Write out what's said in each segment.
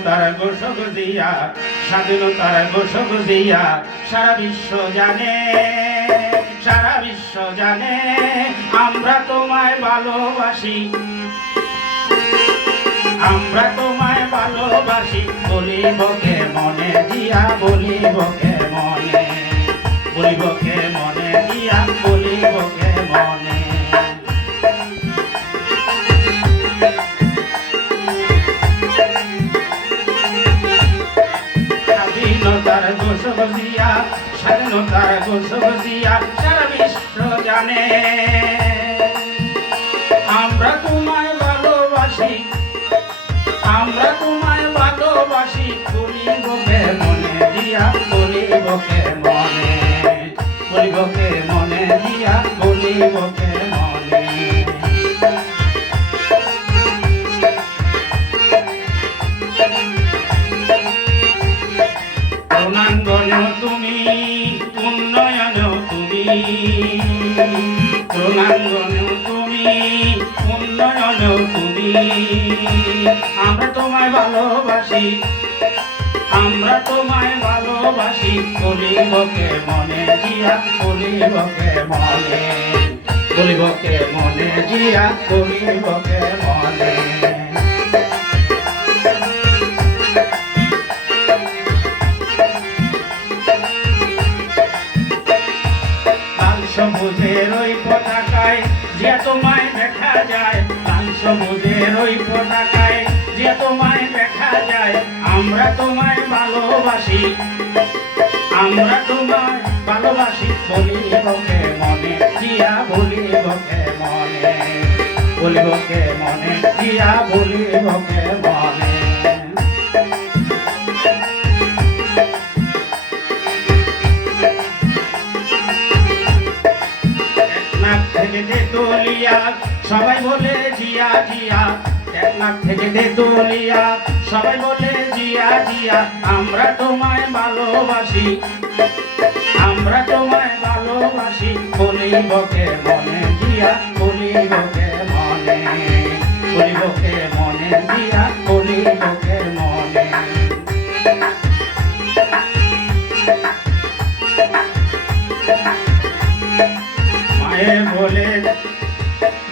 স্বাধীনতার ঘোষক জিয়া, স্বাধীনতার ঘোষক জিয়া, সারা বিশ্ব জানে, সারা বিশ্ব জানে আমরা তোমায় ভালোবাসি, আমরা তোমায় ভালোবাসি। বলিব কে মনে জিয়া, বলিব কে মনে, বলিব কে মনে জিয়া, বলিব কে মনে। স্বাধীনতার ঘোষক জিয়া, স্বাধীনতার ঘোষক জিয়া, সারা বিশ্ব জানে আমরা তোমায় ভালোবাসি, আমরা তোমায় ভালোবাসি। বলিব কে মনে জিয়া, বলিব কে মনে, বলিব কে মনে জিয়া, বলিব কে মনে। রণাঙ্গনেও তুমি, উন্নয়নেও তুমি, রণাঙ্গনেও তুমি, উন্নয়নেও তুমি। আমরা তোমায় ভালোবাসি, আমরা তোমায় ভালোবাসি। বলিব কে মনে জিয়া, বলিব কে মনে, বলিব কে মনে জিয়া, বলিব কে মনে। সবুজের ওই পতাকায় যে তোমায় দেখা যায়, লাল সবুজের ওই পতাকায় যে তোমায় দেখা যায়। আমরা তোমায় ভালোবাসি, আমরা তোমায় ভালোবাসি। বলিব কে মনে জিয়া, বলিব কে মনে, বলিব কে মনে জিয়া, বলিব কে মনে। থেকে তেতুলিয়া সবাই বলে জিয়া জিয়া, টেকনাফ থেকে তেতুলিয়া সবাই বলে জিয়া জিয়া। আমরা তোমায় ভালোবাসি, আমরা তোমায় ভালোবাসি। বলিব কে মনে জিয়া, বলিব কে মনে, বলিব কে মনে জিয়া, বলিব কে মনে। মায়ে বলে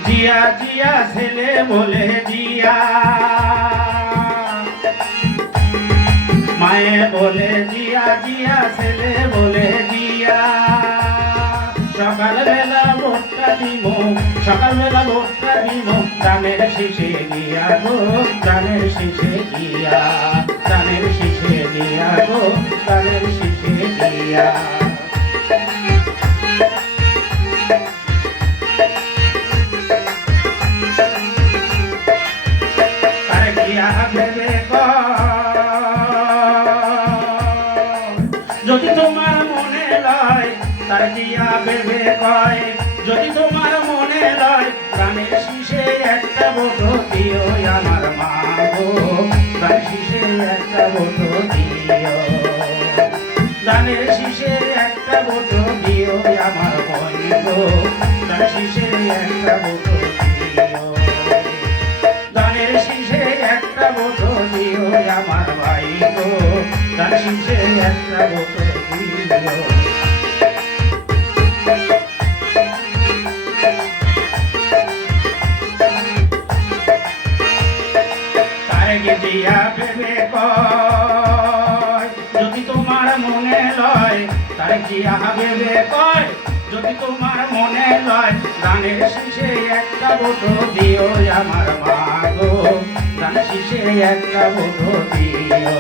জিয়া জিয়া, ছেলে বলে জিয়া, মায়ে বলে জিয়া জিয়া, ছেলে বলে জিয়া। সকালবেলা ভোটটা দিব, সকালবেলা ভোটটা দিব, ধানের শীষে গিয়া গো, ধানের শীষে গিয়া, ধানের শীষে গিয়া গো, ধানের শীষে গিয়া। যদি তোমার মনে লয় তার জিয়া ভেবে কয়, যদি তোমার মনে লয় প্রাণের শীষে একটা ভোট দিও আমার মা গো, প্রাণের শীষে একটা ভোট দিও, প্রাণের শীষে একটা ভোট দিও আমার বোন গো, প্রাণের শীষে একটা ভোট দিও, ধানের শীষে একটা ভোট দিও আমার ভাই গো, ধানের শীষে একটা ভোট দিও। তারেকে দিয়া ভেবে কয়, যদি তোমার মনে লয়, তারেক জিয়া ভেবে কয়, যদি তোমার মনে লয় ধানের শীষে একটা ভোট দিও আমার মা গো, ধানের শীষে একটা ভোট দিও,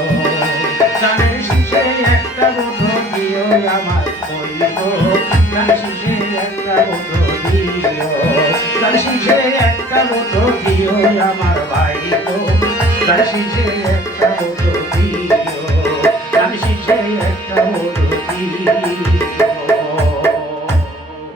ধানের শীষে একটা ভোট দিও আমার বই গো, ধানের শীষে একটা ভোট দিও, ধানের শীষে একটা ভোট দিও আমার ভাই গো, ধানের শীষে একটা